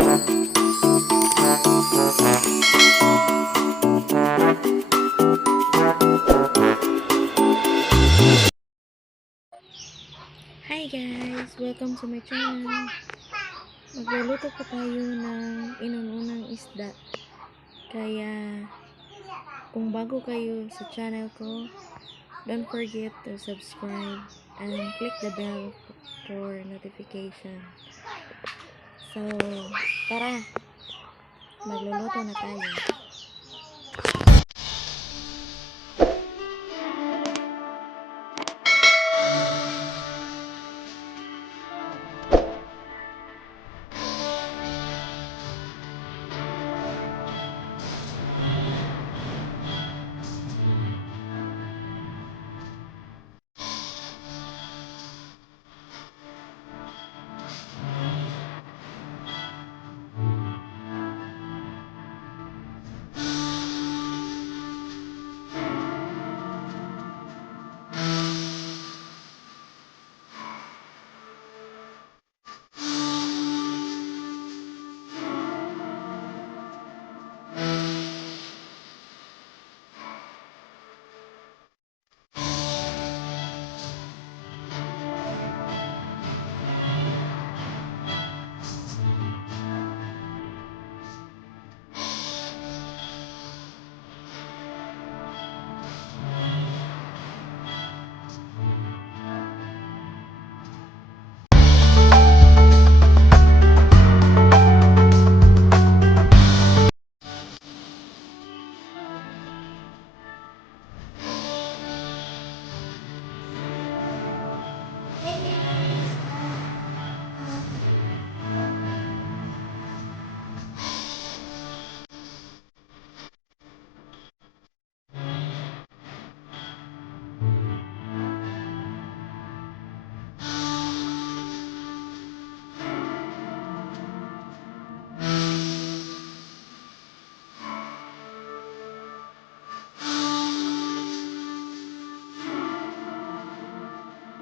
Hi guys! Welcome to my channel. Magluluto po tayo ng inununang isda. Kaya, kung bago kayo sa channel ko, don't forget to subscribe and click the bell for notification. So, tara! Magluluto na tayo.